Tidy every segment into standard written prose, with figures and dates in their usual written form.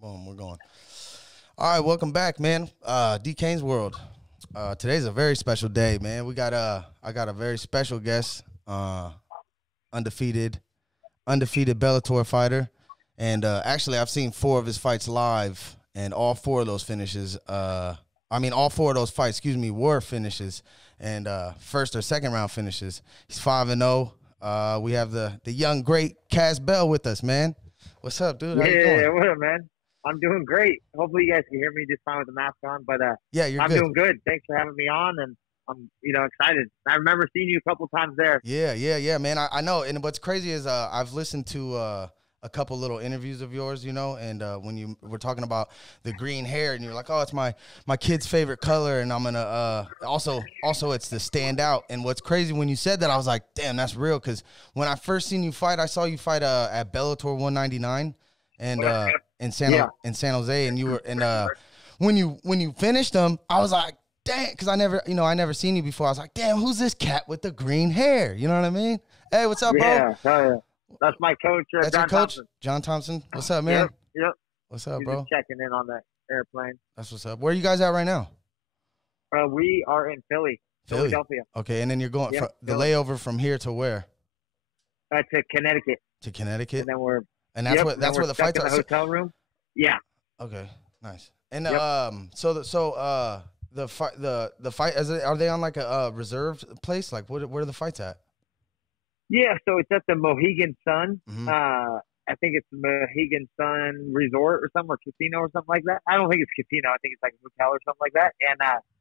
Boom, we're going. All right, welcome back, man. D Kane's World. Today's a very special day, man. I got a very special guest, undefeated Bellator fighter, and actually I've seen 4 of his fights live, and all 4 of those finishes. All 4 of those fights, excuse me, were finishes, and first or second round finishes. He's 5-0. We have the young great Cas Bell with us, man. What's up, dude? How you doing? Yeah, what up, man? I'm doing great. Hopefully you guys can hear me just fine with the mask on, but Yeah, you're I'm good. doing good. Thanks for having me on, and I'm excited. I remember seeing you a couple times there. Yeah, man. I know. And what's crazy is I've listened to a couple little interviews of yours, and when you were talking about the green hair, and you're like, oh, it's my kid's favorite color, and I'm gonna also it's the standout. And what's crazy when you said that, I was like, damn, that's real. Because when I first seen you fight, I saw you fight at Bellator 199, and in San Jose, and you were when you finished them, I was like, dang, because I never seen you before. I was like, damn, who's this cat with the green hair? You know what I mean? Hey, what's up, bro? Yeah, yeah. That's my coach, That's John your coach, Thompson. John Thompson. What's up, man? Yep. What's up, He's bro? just checking in on that airplane. That's what's up. Where are you guys at right now? We are in Philadelphia. Okay, and then you're going the layover from here to where? To Connecticut. To Connecticut. And then we're that's where the fights in are. the hotel room. Yeah. Okay, nice. And the fight are they on like a reserved place? Like where are the fights at? Yeah, so it's at the Mohegan Sun. Mm-hmm. I think it's the Mohegan Sun Resort or something, or casino or something like that. I don't think it's casino. I think it's like a hotel or something like that.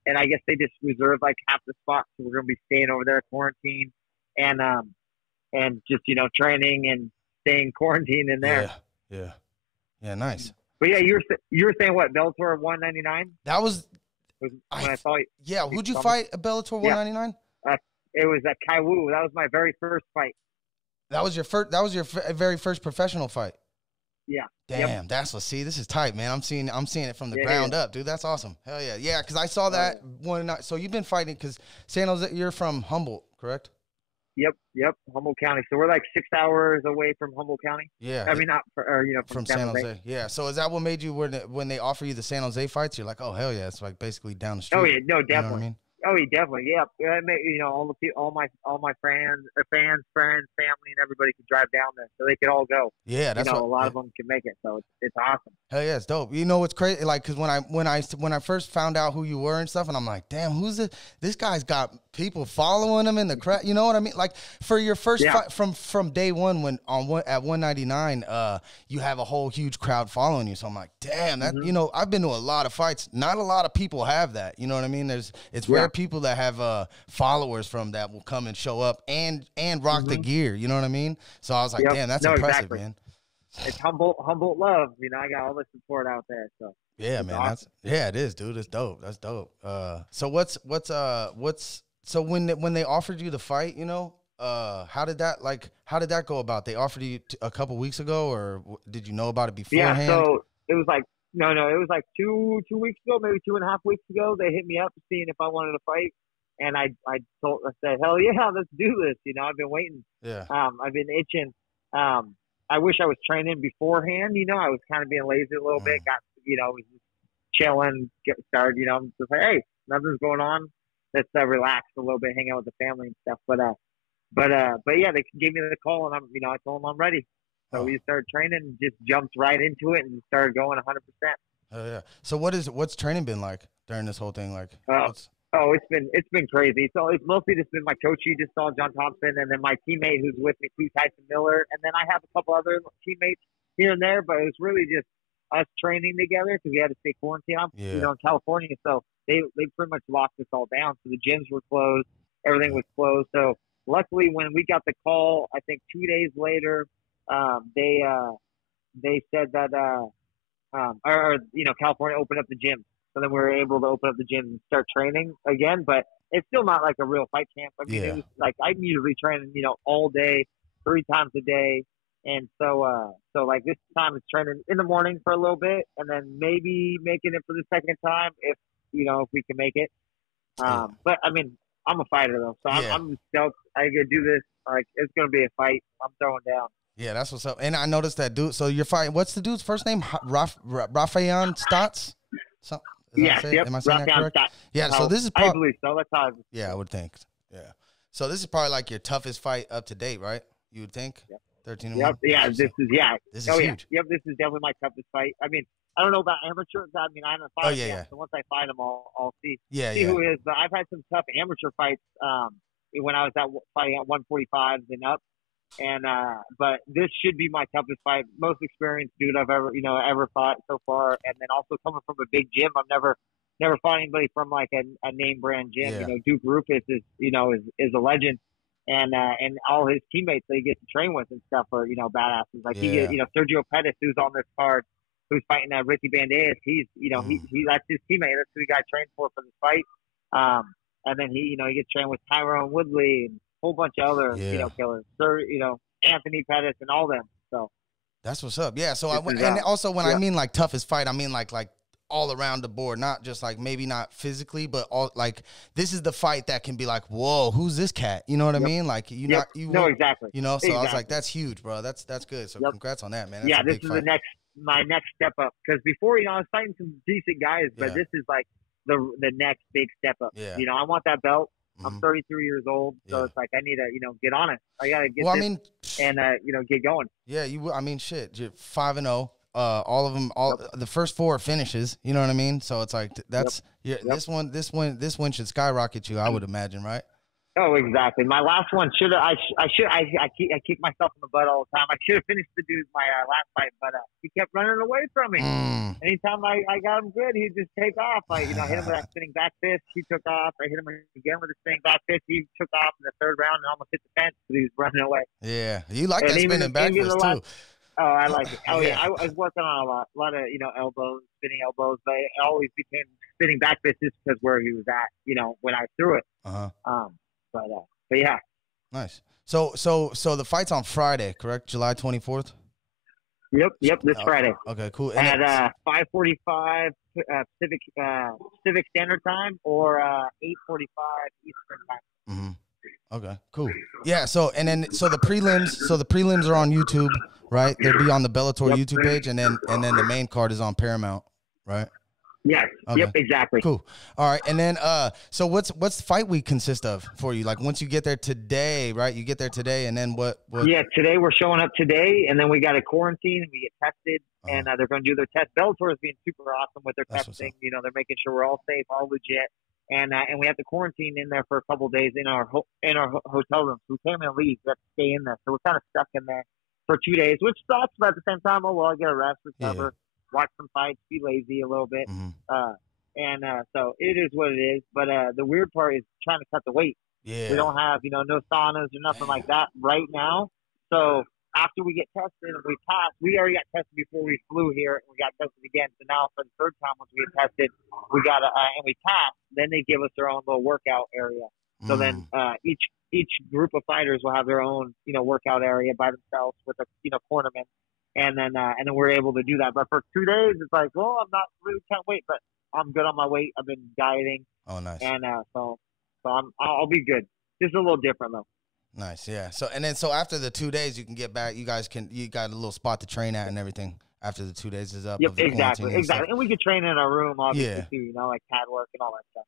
And I guess they just reserved like half the spots, so we're gonna be staying over there, quarantined, and just training and staying quarantined in there. Yeah, nice. But yeah, you were saying what, Bellator 199? That was when I saw you. Yeah, who'd you fight at Bellator 199? It was at Kai Wu. That was my very first fight. That was your very first professional fight. Yeah. Damn, that's what. See, this is tight, man. I'm seeing it from the ground up, dude. That's awesome. Hell yeah, yeah. Because I saw that one night. So you've been fighting because San Jose. You're from Humboldt, correct? Yep. Humboldt County. So we're like 6 hours away from Humboldt County. Yeah. I mean, from San Jose. Yeah. So is that what made you when they offer you the San Jose fights? You're like, oh hell yeah, it's like basically down the street. Oh yeah, no, definitely. You know what I mean? Oh, yeah, definitely. Yeah, all my fans, friends, family, and everybody could drive down there, so they could all go. Yeah, that's a lot of them can make it, so it's awesome. Hell yeah, it's dope. You know what's crazy? Like, because when I first found out who you were and stuff, and I'm like, damn, who's this? This guy's got people following him in the crowd. You know what I mean? Like for your first fight from day one at 199, you have a whole huge crowd following you. So I'm like, damn, that I've been to a lot of fights. Not a lot of people have that. You know what I mean? It's rare people that have followers from that will come and show up and rock the gear. You know what I mean? So I was like, damn, that's impressive, exactly. Man. It's Humboldt love. I got all the support out there. So yeah, man, awesome. it is, dude. It's dope. That's dope. So when they offered you the fight, how did that go about? They offered you a couple weeks ago, or did you know about it beforehand? Yeah, so it was like it was like two weeks ago, maybe 2.5 weeks ago. They hit me up seeing if I wanted to fight, and I said, hell yeah, let's do this. I've been waiting. Yeah. I've been itching. I wish I was training beforehand. I was kind of being lazy a little bit. Was just chilling, get started. I'm just like, hey, nothing's going on. Let's relax a little bit, hang out with the family and stuff. But yeah, they gave me the call, and I told them I'm ready. So we started training, and just jumped right into it, and started going 100%. Oh yeah. So what's training been like during this whole thing? Like, it's been crazy. So it's mostly just been my coach. You just saw John Thompson, and then my teammate who's with me, too, Tyson Miller, and then I have a couple other teammates here and there. But it was really just us training together because we had to stay quarantined. I'm in California, so they pretty much locked us all down. So the gyms were closed, everything was closed. So luckily, when we got the call, I think 2 days later, they said that California opened up the gym. So then we were able to open up the gym and start training again. But it's still not like a real fight camp. I mean, it was like I'm usually training, all day, 3 times a day. And so like this time it's training in the morning for a little bit, and then maybe making it for the second time if we can make it. But I mean, I'm a fighter though, so I'm stoked. I gotta do this. Like, it's gonna be a fight. I'm throwing down. Yeah, that's what's up. And I noticed that dude. So you're fighting. What's the dude's first name? Rafael Stotts. So, Yes, yep. Am I saying that correct? Yeah. So this is. I believe so. That's how. Yeah, I would think. Yeah. So this is probably like your toughest fight up to date, right? You would think. Yep. 13. Yep. Yeah. This is This is huge. Yep. This is definitely my toughest fight. I mean, I don't know about amateur. I mean, I haven't fought yet. So once I fight them, I'll see. Who it is. But I've had some tough amateur fights. When I was fighting at 145 and up. And but this should be my toughest fight, most experienced dude I've ever fought so far. And then also coming from a big gym, I've never fought anybody from like a name brand gym. Yeah. You know, Duke Rufus is a legend, and all his teammates that he gets to train with and stuff are badasses. Like he gets, Sergio Pettis, who's on this card, who's fighting Ricky Banderas. He's he that's his teammate. That's who he got trained for this fight. And then he gets trained with Tyrone Woodley and whole bunch of other killers, Anthony Pettis and all them. So that's what's up. Yeah. So and also when I mean like toughest fight, I mean like all around the board, not just like maybe not physically, but all like this is the fight that can be like, whoa, who's this cat? You know what I mean? Like exactly. So I was like, that's huge, bro. That's good. So congrats on that, man. That's this is my next step up, because before I was fighting some decent guys, but this is like the next big step up. Yeah. I want that belt. I'm 33 years old, so it's like I need to, get on it. I gotta get get going. Yeah, I mean, shit, you're 5-0. All of them, the first 4 finishes. You know what I mean? So it's like that's this one should skyrocket you, I would imagine, right? Oh, exactly. My last one I keep myself in the butt all the time. I should have finished the dude my last fight, but he kept running away from me. Anytime I got him good, he'd just take off. I hit him with that spinning back fist. He took off. I hit him again with a spinning back fist. He took off in the third round and almost hit the fence because he was running away. Yeah, you like that spinning back fist too. Oh, I like it. Oh, yeah. I was working on a lot of, elbows, spinning elbows, but it always became spinning back fist just because where he was at, when I threw it. But yeah. Nice. So the fight's on Friday, correct? July 24th? Yep, this Friday. Okay, cool. And at 5:45 Pacific Standard Time or 8:45 Eastern Time. Okay, cool. Yeah, so the prelims are on YouTube, right? They'll be on the Bellator YouTube page, and then the main card is on Paramount, right? Yes. Okay. Yep. Exactly. Cool. All right. And then, so what's fight week consist of for you? Like once you get there today, right? You get there today, and then what? Yeah. Today we're showing up today, and then we got a quarantine, and we get tested, and they're going to do their test. Bellator is being super awesome with their testing. They're making sure we're all safe, all legit, and we have to quarantine in there for a couple of days in our hotel rooms. We can't even leave. We have to stay in there, so we're kind of stuck in there for 2 days, which sucks. But at the same time, I get a rest, recover. Yeah. Watch some fights, be lazy a little bit. So it is what it is. But the weird part is trying to cut the weight. Yeah. We don't have, no saunas or nothing like that right now. So after we get tested and we pass, we already got tested before we flew here, and we got tested again. So now for the third time, once we get tested, we got and we pass. Then they give us their own little workout area. So then each group of fighters will have their own, workout area by themselves with a, tournament. And then we're able to do that. But for 2 days, it's like, well, I'm not really can't wait, but I'm good on my weight. I've been dieting. Oh, nice. And so I'll be good. Just a little different though. Nice, yeah. So after the 2 days, you can get back. You got a little spot to train at and everything. After the 2 days is up. Yep, exactly. And we could train in our room, obviously too. Like pad work and all that stuff.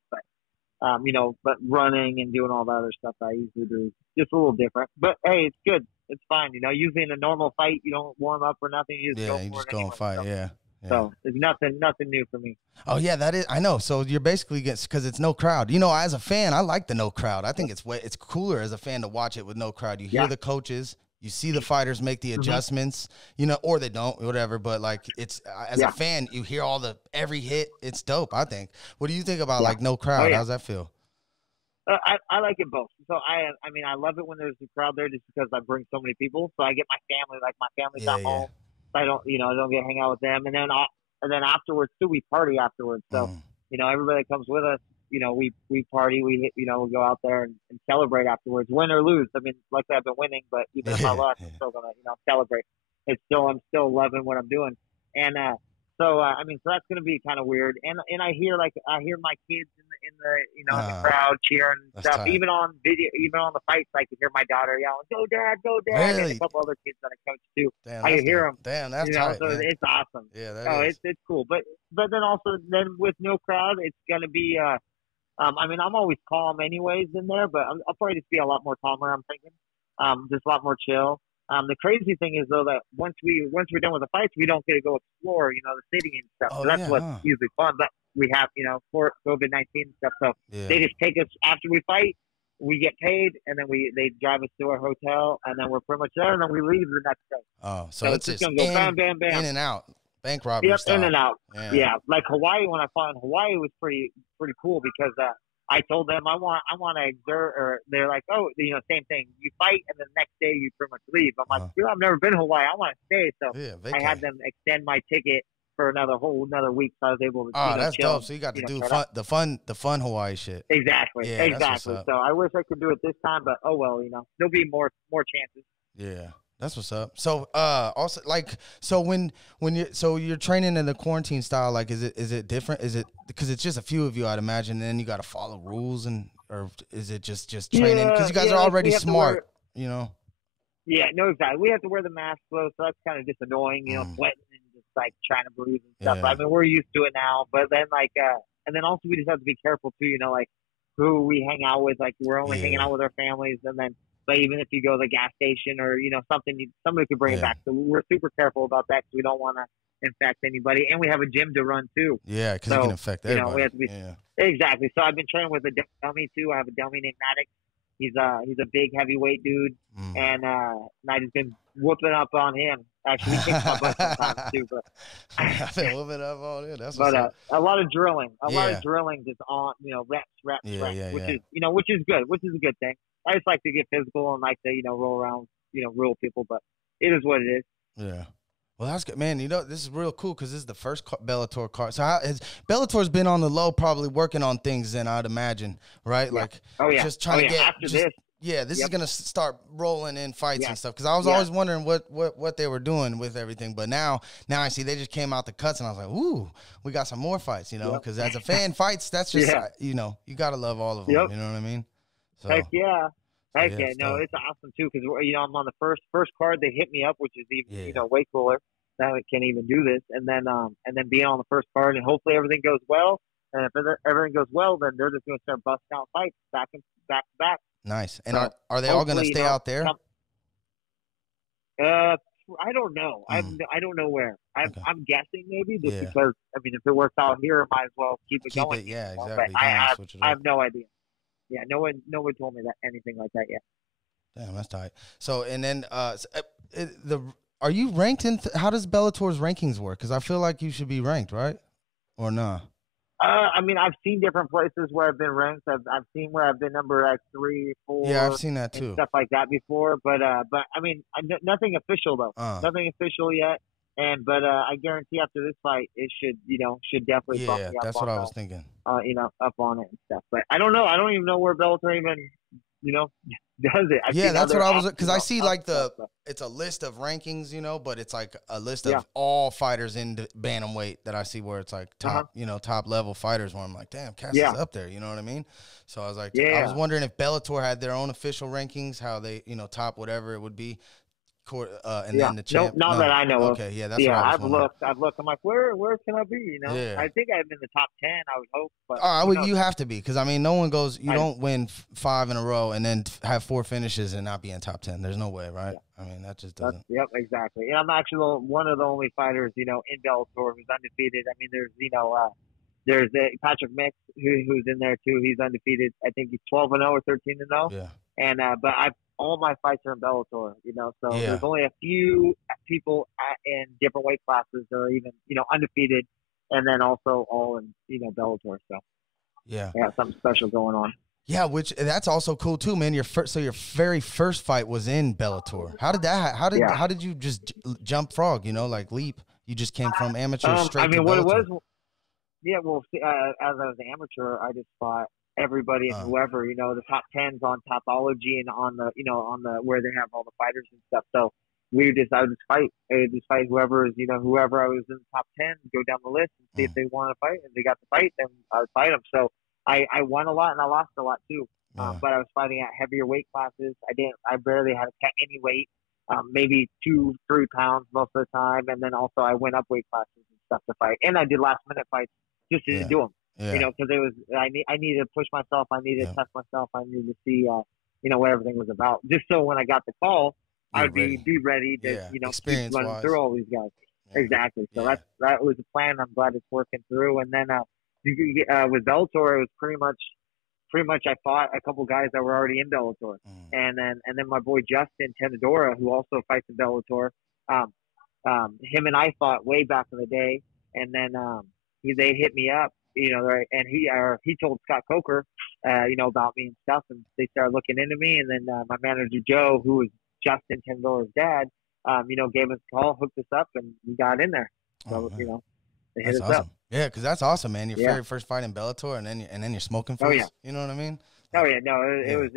But running and doing all the other stuff I usually do, just a little different. But hey, it's good. It's fine. Usually in a normal fight, you don't warm up or nothing. You just go and fight. Yeah. So it's nothing new for me. Oh yeah, that is. I know. So you're basically because it's no crowd. As a fan, I like the no crowd. I think it's cooler as a fan to watch it with no crowd. You hear the coaches. You see the fighters make the adjustments, or they don't, whatever. But like it's as a fan, you hear every hit. It's dope. I think. What do you think about like no crowd? How's that feel? I like it both. So I love it when there's a crowd there, just because I bring so many people. So I get my family, like my family's at home. So I don't get hang out with them, and then afterwards too, we party afterwards. So everybody that comes with us, we party, we'll go out there and celebrate afterwards, win or lose. I mean, luckily I've been winning, but even if I lost, I'm still gonna celebrate. I'm still loving what I'm doing, and so that's gonna be kind of weird. And I hear my kids in the crowd cheering and stuff. Tight. Even on video, even on the fights, I could hear my daughter yelling, "Go dad, go dad!" Really? And a couple other kids that I coach too. Damn, I can hear them. Damn, that's tight, so man. It's awesome. Yeah, that is. It's cool. But then also with no crowd, it's gonna be. I mean, I'm always calm anyways in there, but I'll probably just be a lot more calmer. I'm thinking, just a lot more chill. The crazy thing is though that once we're done with the fights, we don't get to go explore, the city and stuff. Oh, so that's what's usually fun. But we have, for COVID-19 and stuff. So they just take us after we fight. We get paid, and then they drive us to our hotel, and then we're pretty much there, and then we leave the next day. Oh, so it's just gonna go bam, bam, bam, in and out, bank robbery style. In and out. Yeah. Like Hawaii. When I fought in Hawaii, it was pretty cool because I told them I want to exert, or they're like, oh, same thing. You fight, and the next day you pretty much leave. I'm like, dude, I've never been to Hawaii. I want to stay. So I had them extend my ticket for another week, so I was able to. That's chill, dope. So you got to do the fun Hawaii shit. Exactly. Yeah, exactly. So I wish I could do it this time, but oh well, there'll be more chances. Yeah. That's what's up. So, also, like, so when you're training in the quarantine style, like, is it different? Is it because it's just a few of you, I'd imagine, and then you got to follow rules, or is it just training? Because you guys are already smart, Yeah, no, exactly. We have to wear the mask though, so that's kind of just annoying, sweating and just like trying to breathe and stuff. Yeah. I mean, we're used to it now, but then and then also we just have to be careful too, like who we hang out with. Like we're only hanging out with our families, and then. But even if you go to the gas station or, somebody could bring it back. So we're super careful about that because we don't want to infect anybody. And we have a gym to run too. Yeah, because you can infect everybody. We have to be, exactly. So I've been training with a dummy too. I have a dummy named Maddox. He's a big heavyweight dude. And I just been whooping up on him. Actually, he kicks my butt sometimes too. But I've been whooping up on him. That's what's up. A lot of drilling. A lot of drilling just on, reps, which is good, which is a good thing. I just like to get physical and like to, roll around, real people, but it is what it is. Yeah. Well, that's good, man. This is real cool because this is the first Bellator card. So Bellator's been on the low, probably working on things. Then I'd imagine, right? Yeah. Like, just trying to get after this. Yeah, this is gonna start rolling in fights and stuff. Because I was always wondering what they were doing with everything, but now I see they just came out the cuts, and I was like, ooh, we got some more fights, Because as a fan, fights, that's just you gotta love all of them. You know what I mean? So, Heck yeah. No, dope. it's awesome too because I'm on the first card. They hit me up, which is even way cooler. Now I can't even do this, and then being on the first card, and hopefully everything goes well. And if everything goes well, then they're just going to start busting out fights back to back. Nice. And are they all going to stay out there? I don't know. I don't know where. I'm guessing maybe just because if it works out here, I might as well keep it going. Yeah, exactly. But I have no idea. Yeah, no one told me anything like that yet. Damn, that's tight. So, and then are you ranked in? How does Bellator's rankings work? Because I feel like you should be ranked, right? Or nah? I've seen different places where I've been ranked. I've seen where I've been number 3, 4. Yeah, I've seen that too. Stuff like that before, but nothing official though. Nothing official yet. But I guarantee after this fight, it should definitely bump me up. Yeah, that's what I was thinking. Up on it and stuff. But I don't know. I don't even know where Bellator even, does it. That's what I was, because I see like it's a list of rankings, but it's like a list of all fighters in the bantamweight that I see where it's like top, top level fighters where I'm like, damn, Cass is up there. You know what I mean? So I was like, I was wondering if Bellator had their own official rankings, how they, top whatever it would be. Then the champ. Not that I know of. Okay, that's what I was I've looked. I'm like, where can I be? I think I'm in the top 10. I would hope. But you have to be because no one goes. You don't win 5 in a row and then have 4 finishes and not be in top 10. There's no way, right? Yeah. That just doesn't. Yep, exactly. And I'm actually one of the only fighters, in Bellator who's undefeated. There's Patrick Mix who's in there too. He's undefeated. I think he's 12-0 or 13-0. Yeah. And but all my fights are in Bellator, so there's only a few people in different weight classes that are even, undefeated, and then also all in, Bellator. So something special going on. Yeah, that's also cool too, man. Your very first fight was in Bellator. How did that? How did you just jump frog? Like leap? You just came from amateur straight to Bellator. What it was. Yeah, well, as I was an amateur, I just fought everybody and whoever, the top 10s on Topology and on the where they have all the fighters and stuff. So I would just fight whoever is, whoever I was in the top 10, go down the list and see if they want to fight. And they got to fight, then I would fight them. So I won a lot and I lost a lot too. Yeah. But I was fighting at heavier weight classes. I barely had to cut any weight, maybe 2-3 pounds most of the time. And then also I went up weight classes and stuff to fight. And I did last minute fights just to Yeah. do them. Yeah. You know, because I needed to push myself. I needed to test myself. I needed to see, you know, what everything was about. Just so when I got the call, I'd be ready to, you know, keep running through all these guys. Yeah. Exactly. So that was the plan. I'm glad it's working through. And then with Bellator, it was pretty much I fought a couple guys that were already in Bellator, and then my boy Justin Tenadora, who also fights in Bellator, him and I fought way back in the day, and then they hit me up, you know, right, and he told Scott Coker, you know, about me and stuff, and they started looking into me, and then my manager Joe, who was Justin Tenadora's dad, you know, gave us a call, hooked us up, and we got in there. So you know, they hit us awesome. up. Yeah, because that's awesome, man. Your very first fight in Bellator, and then you're smoking fools. Oh yeah. You know what I mean? Oh yeah, no, it was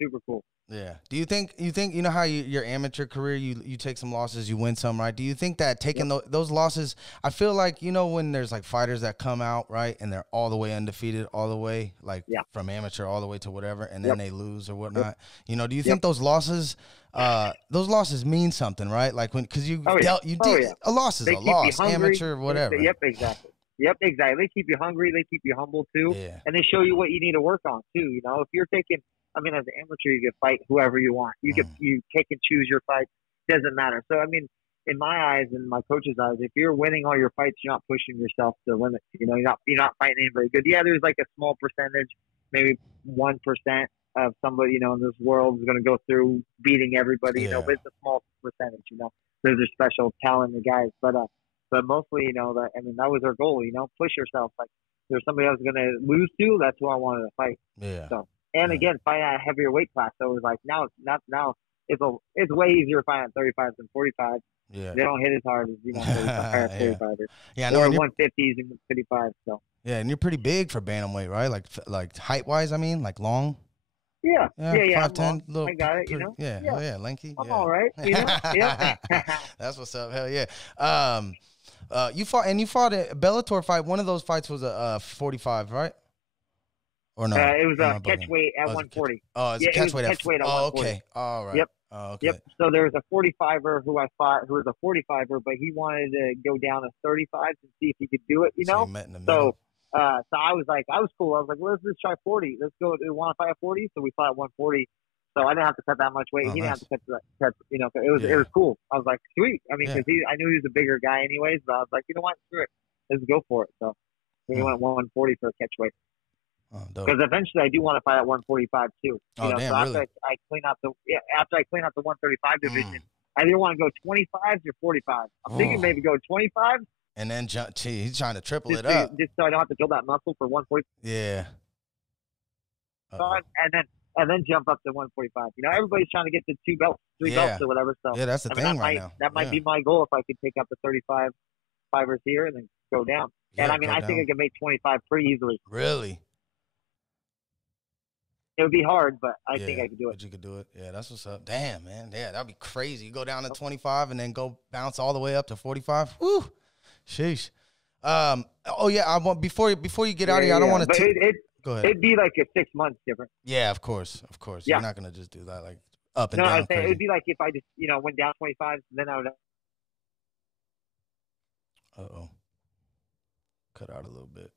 super cool. Yeah. Do you think you know how your amateur career you take some losses, you win some, right? Do you think that taking those losses, I feel like, you know, when there's like fighters that come out, right, and they're all the way undefeated, all the way like from amateur all the way to whatever, and then they lose or whatnot. You know, do you think those losses mean something, right? Like because a loss is a loss, amateur, whatever. Yep, exactly. They keep you hungry. They keep you humble too, and they show you what you need to work on too. You know, if you're taking, I mean, as an amateur, you can fight whoever you want. You pick and choose your fights. Doesn't matter. So I mean, in my eyes and my coach's eyes, if you're winning all your fights, you're not pushing yourself to the limit. You know, you're not fighting anybody good. Yeah, there's like a small percentage, maybe 1% of somebody, you know, in this world is going to go through beating everybody. You know, but it's a small percentage. You know, those are special talented guys, but mostly, you know, that was our goal, you know, push yourself. Like, there's somebody I was going to lose to, that's who I wanted to fight. Yeah. So, and again, fighting at a heavier weight class. So it was like, it's way easier fighting at 35 than 45. Yeah. They don't hit as hard as, you know, 45. Yeah, or 150s and 55. So. Yeah, and you're pretty big for bantamweight, right? Like height-wise, I mean, like long? Yeah. 5'10", little, I got it, you know? Yeah, lanky. I'm all right, you know? Yeah. That's what's up. Hell yeah. You fought a Bellator fight. One of those fights was a 45, right? Or no? It was a catch weight at 140. Oh, it's a catch weight at 140. Oh, okay. All right. Yep. Oh, okay. Yep. So there was a 45er who I fought, who was a 45er, but he wanted to go down to 35 and see if he could do it. You know. So I was like, I was cool. I was like, let's just try 40. Let's go. Do you want to fight at 40? So we fought at 140. So I didn't have to cut that much weight. He didn't have to cut. You know, it was cool. I was like, sweet. I mean, because I knew he was a bigger guy anyways. But I was like, you know what, screw it, let's go for it. So he went 140 for a catch weight. Because eventually I do want to fight at 145 too. Oh, know, damn, so after really? I clean out the 135 division, I either want to go 25s or 45. I'm thinking maybe go 25. And then he's trying to triple it up, up, just so I don't have to build that muscle for 140. Yeah. And then jump up to 145. You know, everybody's trying to get to 2 belts, 3 belts or whatever. So yeah, that's the thing right now. That might be my goal if I could take up the 35ers here and then go down. Yeah, and I mean, I think I can make 25 pretty easily. Really? It would be hard, but I think I could do it. But you could do it. Yeah, that's what's up. Damn, man. Yeah, that'd be crazy. You go down to 25 and then go bounce all the way up to 45. Woo. Sheesh. Oh yeah. I want before you get out of here. I don't want to. Go ahead. It'd be like a 6 months difference. Yeah, of course. Yeah. You're not gonna just do that like up and down. No, I'm saying it'd be like if I just went down 25, then I would. Cut out a little bit.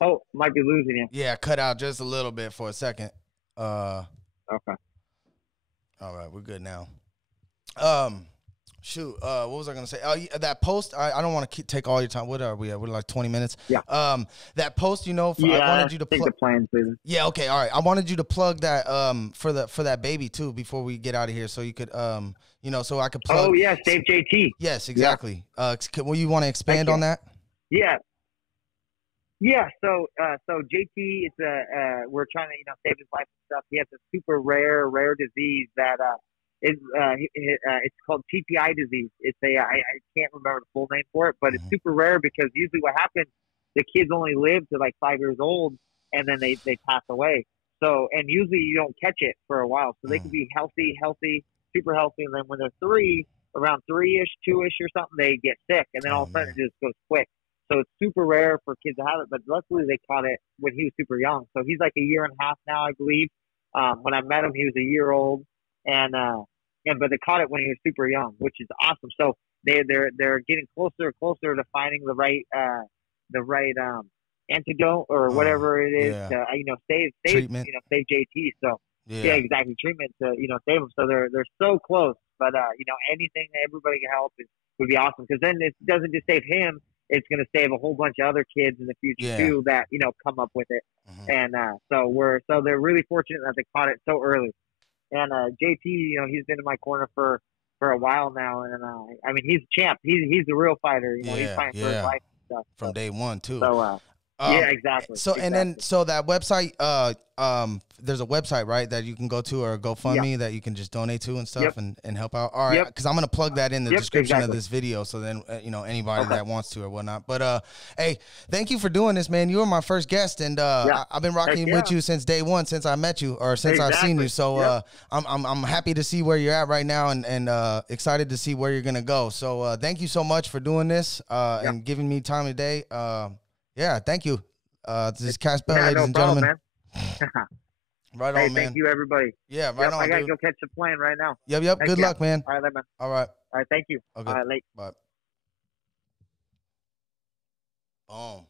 Oh, might be losing you. Yeah, cut out just a little bit for a second. Okay. All right, we're good now. Shoot, what was I gonna say? That post. I don't want to take all your time. What are we at? We're like 20 minutes. Yeah. That post. I wanted you to plug. The plan, please. Yeah. Okay. All right. I wanted you to plug that for that baby too before we get out of here, so you could so I could plug. Oh yeah, Save JT. Yes, exactly. Yeah. Will you want to expand on that? Yeah. Yeah, so JT, we're trying to save his life and stuff. He has a super rare disease that it's called TPI disease. It's I can't remember the full name for it, but it's super rare because usually what happens, the kids only live to like 5 years old and then they pass away. So and usually you don't catch it for a while, so they can be healthy, super healthy, and then when they're around 3-ish, 2-ish or something, they get sick, and then all of a sudden it just goes quick. So it's super rare for kids to have it, but luckily they caught it when he was super young. So he's like a year and a half now, I believe. When I met him, he was a year old, but they caught it when he was super young, which is awesome. So they're getting closer and closer to finding the right antidote or whatever it is to save treatment. Save JT. So yeah, exactly, treatment to save him. So they're so close, but anything that everybody can help would be awesome, because then it doesn't just save him. It's going to save a whole bunch of other kids in the future too that come up with it, and so they're really fortunate that they caught it so early. And JT, he's been in my corner for a while now, and I mean he's a champ. He's a real fighter. He's fighting for his life and stuff. From day one too. So yeah, exactly. So exactly. And then that website, there's a website, right, that you can go to, or a GoFundMe that you can just donate to and stuff and help out. All right, because I'm gonna plug that in the description of this video, so then anybody that wants to or whatnot. But hey, thank you for doing this, man. You were my first guest, and I've been rocking with you since day one, since I met you, or since I've seen you. So I'm happy to see where you're at right now, and excited to see where you're gonna go. So thank you so much for doing this and giving me time today. Yeah, thank you. This is Cash Bell, ladies and gentlemen. Man. Right on, man. Thank you, everybody. Yeah, right on. I gotta go catch the plane right now. Yep. Good luck, man. All right, man. All right. All right, thank you. Okay. All right, late. Bye. Boom.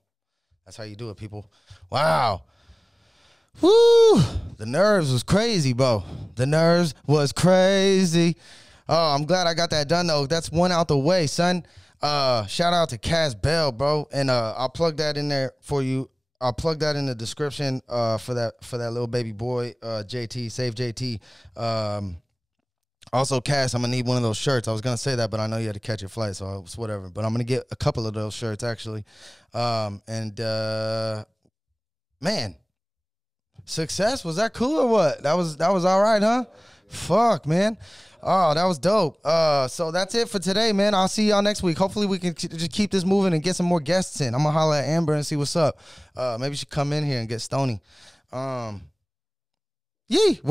That's how you do it, people. Wow. Woo! The nerves was crazy, bro. The nerves was crazy. Oh, I'm glad I got that done, though. That's one out the way, son. Shout out to Cash Bell, bro, and I'll plug that in there for you. I'll plug that in the description for that little baby boy, JT, save JT. Also, Cash, I'm gonna need one of those shirts. I was gonna say that, but I know you had to catch your flight, so it's whatever. But I'm gonna get a couple of those shirts actually. Man, success, was that cool or what? That was all right, huh? Fuck, man. Oh, that was dope. So that's it for today, man. I'll see y'all next week. Hopefully we can just keep this moving and get some more guests in. I'm gonna holler at Amber and see what's up. Maybe she come in here and get stony. We're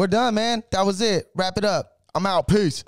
done, man. That was it. Wrap it up. I'm out. Peace.